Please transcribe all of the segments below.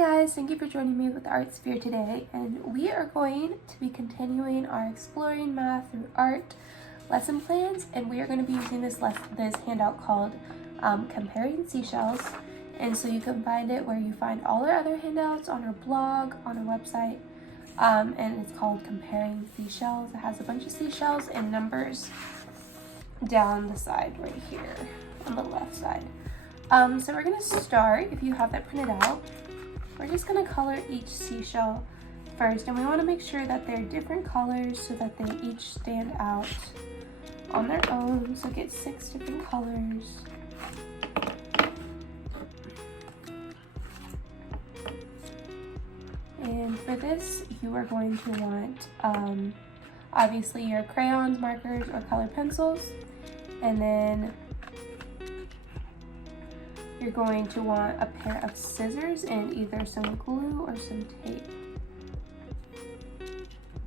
guys, thank you for joining me with Art Sphere today, and we are going to be continuing our Exploring Math Through Art lesson plans, and we are going to be using this handout called Comparing Seashells. And so you can find it where you find all our other handouts on our blog, on our website, and it's called Comparing Seashells. It has a bunch of seashells and numbers down the side right here on the left side. So we're going to start, if you have that printed out, we're just going to color each seashell first, and we want to make sure that they're different colors so that they each stand out on their own. So get 6 different colors. And for this, you are going to want obviously your crayons, markers, or colored pencils, and then you're going to want a pair of scissors and either some glue or some tape.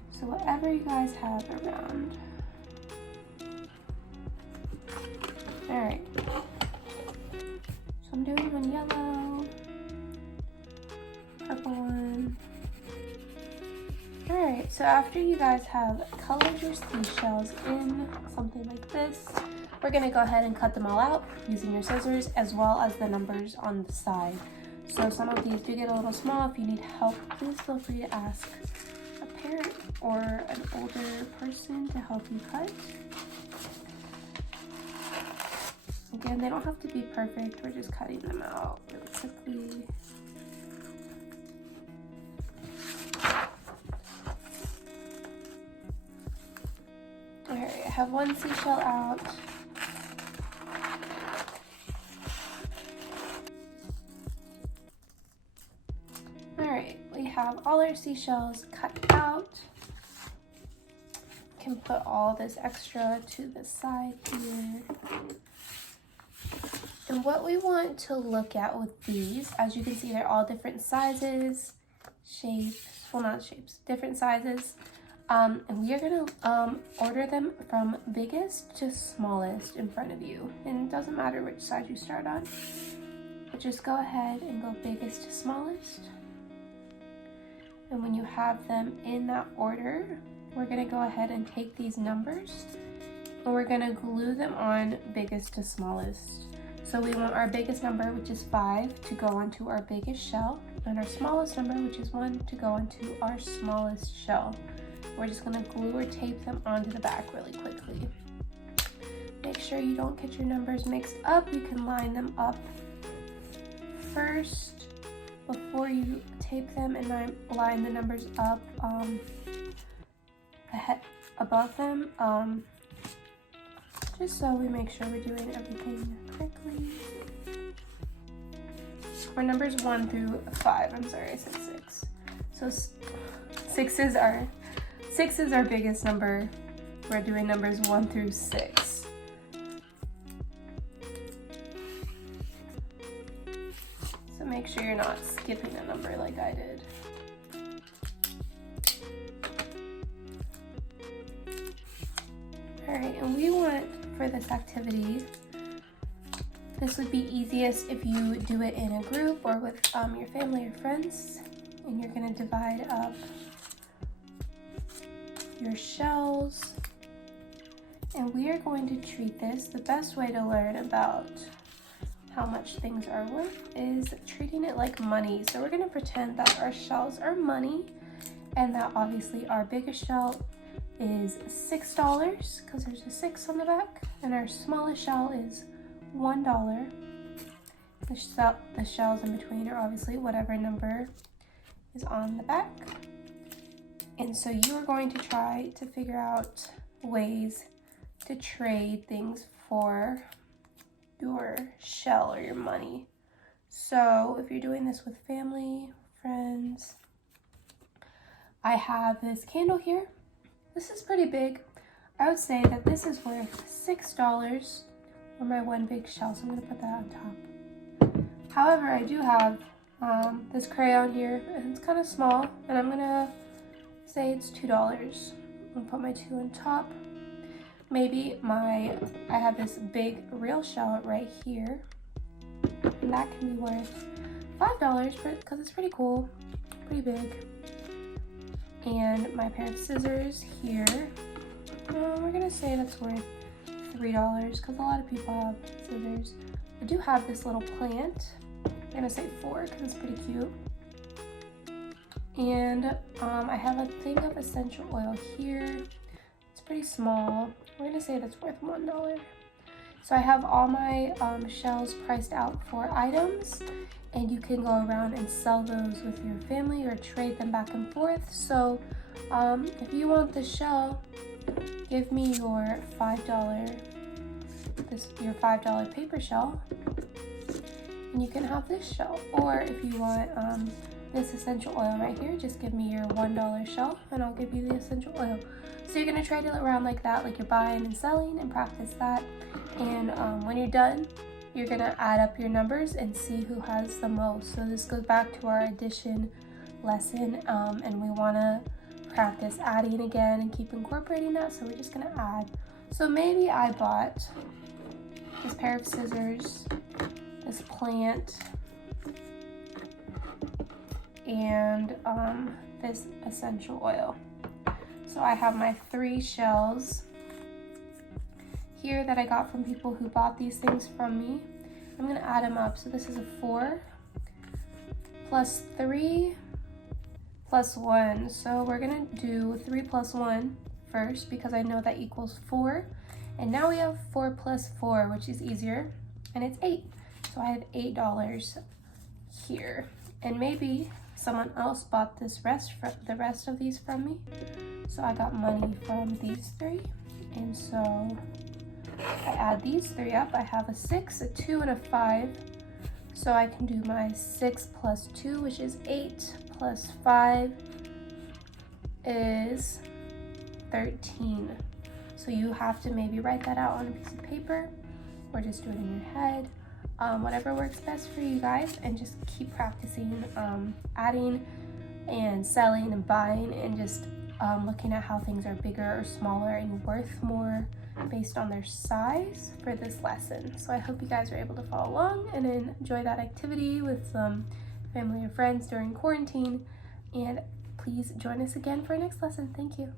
So whatever you guys have around. Alright. So I'm doing one yellow, purple one. Alright, so after you guys have colored your seashells in something like this, we're going to go ahead and cut them all out using your scissors, as well as the numbers on the side. So some of these do get a little small. If you need help, please feel free to ask a parent or an older person to help you cut. Again, they don't have to be perfect. We're just cutting them out really quickly. Alright, I have one seashell out. Alright, we have all our seashells cut out. Can put all this extra to the side here. And what we want to look at with these, as you can see, they're all different sizes, shapes, well, not shapes, different sizes. And we are going to order them from biggest to smallest in front of you. And it doesn't matter which side you start on, but just go ahead and go biggest to smallest. And when you have them in that order, we're going to go ahead and take these numbers and we're going to glue them on biggest to smallest. So we want our biggest number, which is 5, to go onto our biggest shell, and our smallest number, which is 1, to go onto our smallest shell. We're just going to glue or tape them onto the back really quickly. Make sure you don't get your numbers mixed up. You can line them up first before you tape them, and line the numbers up above them, just so we make sure we're doing everything correctly. For numbers 1 through 5, I'm sorry, I said 6. So 6 is our biggest number. We're doing numbers 1 through 6. So make sure you're not skipping a number like I did. Alright, and we want, for this activity, this would be easiest if you do it in a group or with your family or friends, and you're going to divide up your shells, and we are going to treat this, the best way to learn about how much things are worth is treating it like money. So we're going to pretend that our shells are money, and that obviously our biggest shell is $6 because there's a 6 on the back, and our smallest shell is $1. The shells in between are obviously whatever number is on the back. And so you are going to try to figure out ways to trade things for your shell or your money. So if you're doing this with family, friends, I have this candle here. This is pretty big. I would say that this is worth $6 for my one big shell, so I'm going to put that on top. However, I do have this crayon here, and it's kind of small, and I'm going to say it's $2. I'll put my 2 on top. Maybe I have this big real shell right here, and that can be worth $5 because it's pretty cool, pretty big. And my pair of scissors here, we're gonna say that's worth $3 because a lot of people have scissors. I do have this little plant. I'm gonna say 4 because it's pretty cute. And I have a thing of essential oil here. It's pretty small. We're gonna say that's worth $1. So I have all my shells priced out for items, and you can go around and sell those with your family or trade them back and forth. So if you want the shell, give me your $5 paper shell, and you can have this shell. Or if you want this essential oil right here, just give me your $1 shell and I'll give you the essential oil. So you're gonna trade it around like that, like you're buying and selling, and practice that. And when you're done, you're gonna add up your numbers and see who has the most. So this goes back to our addition lesson, and we wanna practice adding again and keep incorporating that. So we're just gonna add. So maybe I bought this pair of scissors, this plant, and this essential oil. So I have my 3 shells here that I got from people who bought these things from me. I'm gonna add them up. So this is a 4 plus 3 plus 1. So we're gonna do 3 plus 1 first because I know that equals 4. And now we have 4 plus 4, which is easier, and it's 8. So I have $8 here. And maybe someone else bought the rest of these from me. So I got money from these 3. And so I add these 3 up. I have a 6, a 2, and a 5. So I can do my 6 plus 2, which is 8, plus 5 is 13. So you have to maybe write that out on a piece of paper or just do it in your head. Whatever works best for you guys, and just keep practicing adding and selling and buying, and just looking at how things are bigger or smaller and worth more based on their size for this lesson. So I hope you guys are able to follow along and enjoy that activity with some family or friends during quarantine, and please join us again for our next lesson. Thank you.